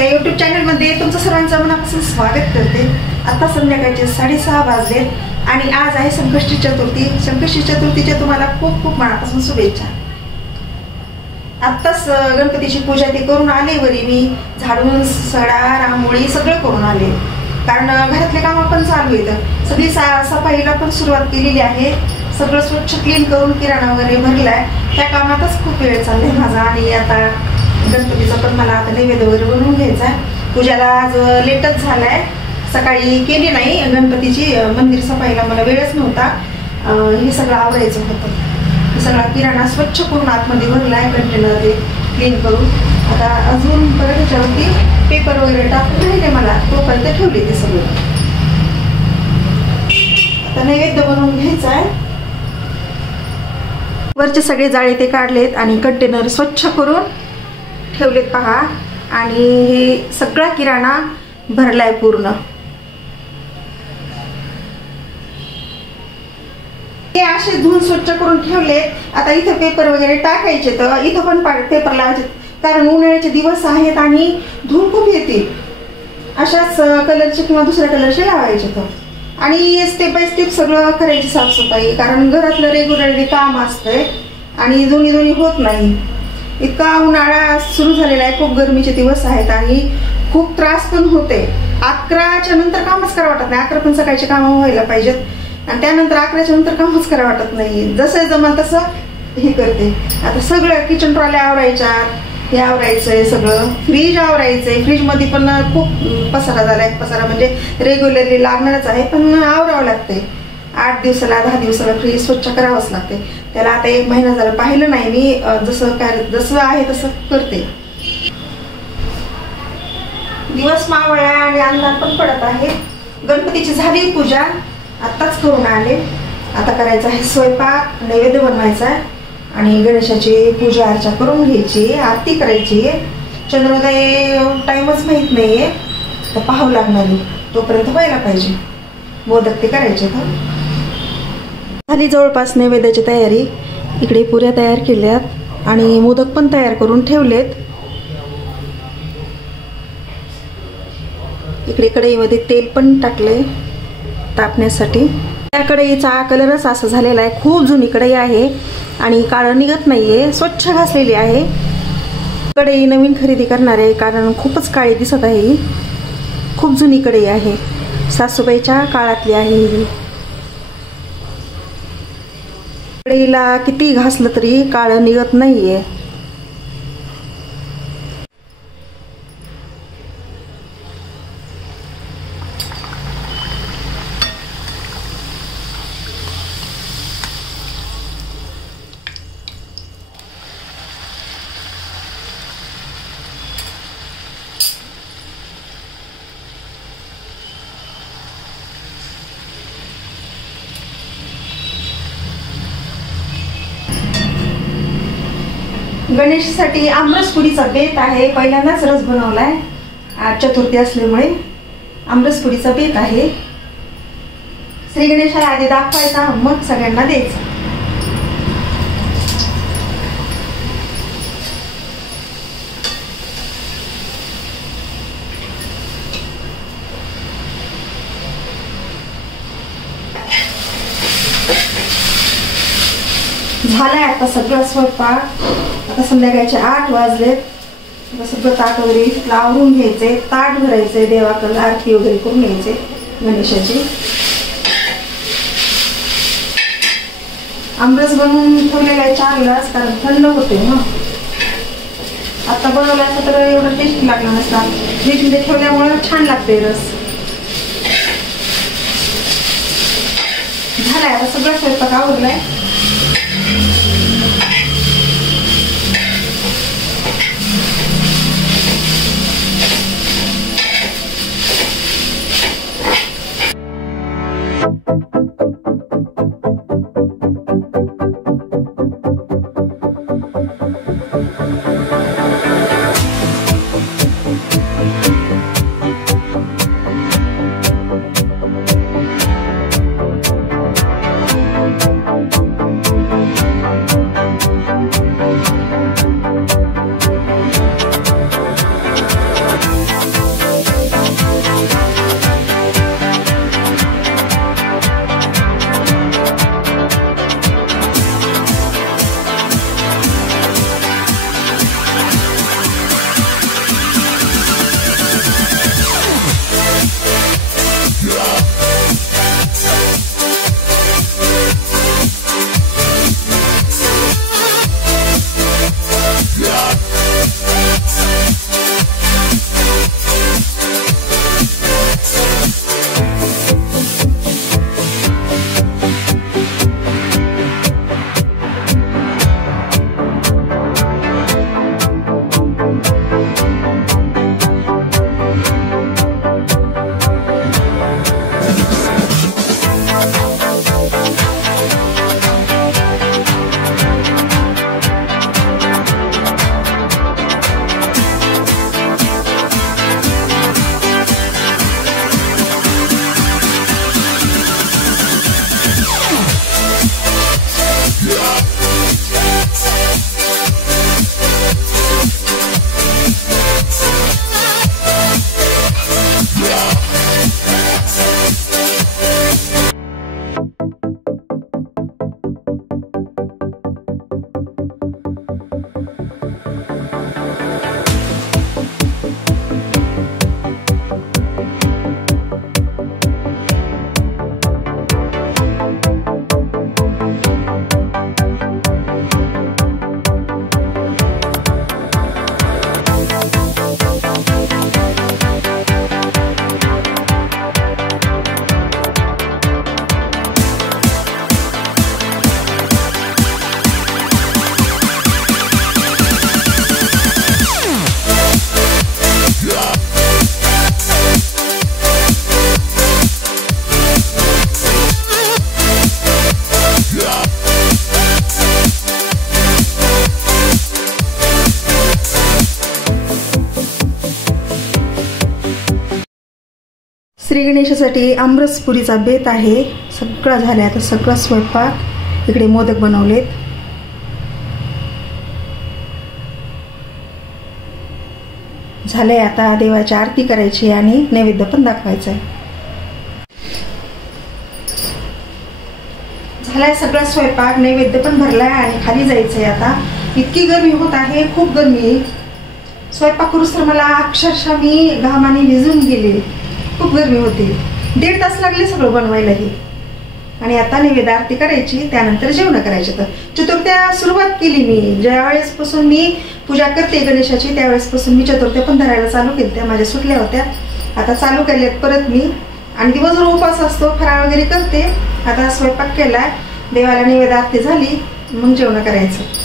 या YouTube चॅनलमध्ये तुमचं सर्वांचं मनापासून स्वागत करते। आता संध्याकाळचे 6:30 वाजलेत आणि आज आहे संकष्टी चतुर्थी। संकष्टी चतुर्थीच्या तुम्हाला खूप खूप मनापासून शुभेच्छा। आत्ताच गणपतीची पूजा ते करून आले, वरी मी झाडून सडा रांगोळी सगळं करून आले, कारण घरातले काम पण चालू आहेत। सगळी सफाईला पण सुरुवात केलेली आहे। सगळं स्वच्छ क्लीन करून किराणा वगैरे भरलाय। त्या कामातच खूप वेळ चाललाय माझा। आणि आता गणपतीचा पण मला आता नैवेद्य वगैरे बनवून घ्यायचा आहे। पूजाला आज लेटच झालाय, सकाळी केली नाही गणपतीची मंदिर सफाईला, मला वेळच नव्हता। हे सगळं आवरायचं होतं। हे सगळा किराणा स्वच्छ करून आतमध्ये भरलाय, कंटेनर ते क्लीन करून। आता अजून परत ह्याच्यावरती पेपर वगैरे टाकून राहिले मला, तोपर्यंत ठेवले ते सगळं। आता नैवेद्य बनवून घ्यायचा आहे। वरचे सगळे जाळे ते काढलेत आणि कंटेनर स्वच्छ करून ठेवलेत पहा। आणि हे सगळा किराणा भरलाय पूर्ण। हे असे धुवून स्वच्छ करून ठेवलेत। आता इथं पेपर वगैरे टाकायचे, तर इथं पण पेपर लावायचे, कारण उन्हाळ्याचे दिवस आहेत आणि धूळ खूप येते। अशाच कलरचे किंवा दुसऱ्या कलरचे लावायचे तर, आणि स्टेप बाय स्टेप सगळं करायची साफसफाई, कारण घरातलं रेग्युलरली काम असतंय आणि दोन्ही होत नाही। इतका उन्हाळा सुरू झालेला आहे, खूप गरमीचे दिवस आहेत आणि खूप त्रास पण होते। 11च्या नंतर कामच करा वाटत नाही। 11 पण सकाळचे काम व्हायला पाहिजेत आणि त्यानंतर 11च्या नंतर कामच करा वाटत नाही। जसं जमल तसं हे करते। आता सगळं किचन ट्रॉल्या आवरायच्या, हे आवरायचंय सगळं। फ्रीज आवरायचंय, फ्रीज मध्ये पण खूप पसारा झालाय। पसारा म्हणजे रेग्युलरली लागणारच आहे, पण आवरावं लागतंय। 8 दिवसाला 10 दिवसाला फ्रीज स्वच्छ करावंच लागते। त्याला आता 1 महिना झाला पाहिलं नाही मी, जसं आहे तसं करते। दिवस मावळला आणि अंधार पण पडत आहे। गणपतीची झाली पूजा, आत्ताच करून आले। आता करायचा आहे स्वयंपाक, नैवेद्य बनवायचा आहे आणि गणेशाची पूजा अर्चा करून घ्यायची, आरती करायची। चंद्रोदय टाइमच माहित नाहीये, तर पाहावं लागणार, तोपर्यंत व्हायला पाहिजे। मोदक ते करायचे तर झाली जवळपास नैवेद्याची तयारी। इकडे पुऱ्या तयार केल्यात आणि मोदक पण तयार करून ठेवलेत। इकडे कढईमध्ये तेल पण टाकले तापण्यासाठी। त्या कढईचा कलरच असा झालेला आहे, खूप जुनी कढई आहे आणि काळं निघत नाहीये, स्वच्छ घासलेली आहे। कढई नवीन खरेदी करणार आहे, कारण खूपच काळी दिसत आहे ही। खूप जुनी कढई आहे, सासूबाईच्या काळातली आहे ही। कढईला किती घासलं तरी काळं निघत नाहीये। गणेशसाठी आमरसपुडीचा बेत आहे। पहिल्यांदाच रस बनवलाय, आज चतुर्थी असल्यामुळे आमरसपुडीचा बेत आहे। श्री गणेशाला आधी दाखवायचा, मग सगळ्यांना द्यायचा। झालाय आता सगळं स्वयंपाक। आता संध्याकाळचे 8 वाजलेत। आता सगळं ताट वगैरे इथलं आवरून घ्यायचंय, ताट भरायचंय, देवाकडे आरती वगैरे करून घ्यायचे गणेशाची। आमरस बनवून ठेवलेला आहे 4 ग्लास, कारण थंड होते ना। आता बनवला असता तर एवढं टेस्ट लागला नसता, फ्रीजमध्ये ठेवल्यामुळे छान लागते रस। झालाय आता सगळं स्वयंपाक आवरलाय। श्री गणेशासाठी आमरसपुरीचा बेत आहे. सगळा झालाय आता, सगळा स्वयंपाक. इकडे मोदक बनवलेत. झालंय आता देवाची आरती करायची आणि नैवेद्य पण दाखवायचा आहे. झालाय सगळा स्वयंपाक, नैवेद्य पण भरलाय आणि खाली जायचंय आता. इतकी गरमी होत आहे, खूप गरमी आहे. स्वयंपाक करूस तर मला अक्षरशः मी घामाने भिजून गेले. खूप गरमी होती. 1.5 तास लागले सगळं बनवायला हे. आणि आता नैवेद्य आरती करायची, त्यानंतर जेवण करायचे. तर चतुर्थ्या सुरुवात केली मी. ज्या वेळेसपासून मी पूजा करते गणेशाची त्यावेळेसपासून मी चतुर्थ्या पण धरायला चालू केली. त्या माझ्या सुटल्या होत्या, आता चालू केल्यात परत मी. आणि दिवसभर उपास असतो, फराळ वगैरे करते. आता स्वयंपाक केलाय, देवाला नैवेद्य आरती झाली, मग जेवण करायचं.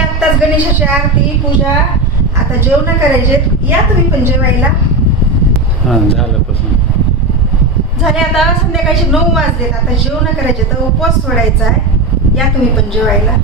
आत्ताच गणेशाची आरती पूजा, आता जेवण करायचे. या तुम्ही पण जेवायला. झाले आता संध्याकाळचे 9 वाजलेत. आता जेवण करायचे, तर उपवास सोडायचा आहे. या तुम्ही पण जेवायला.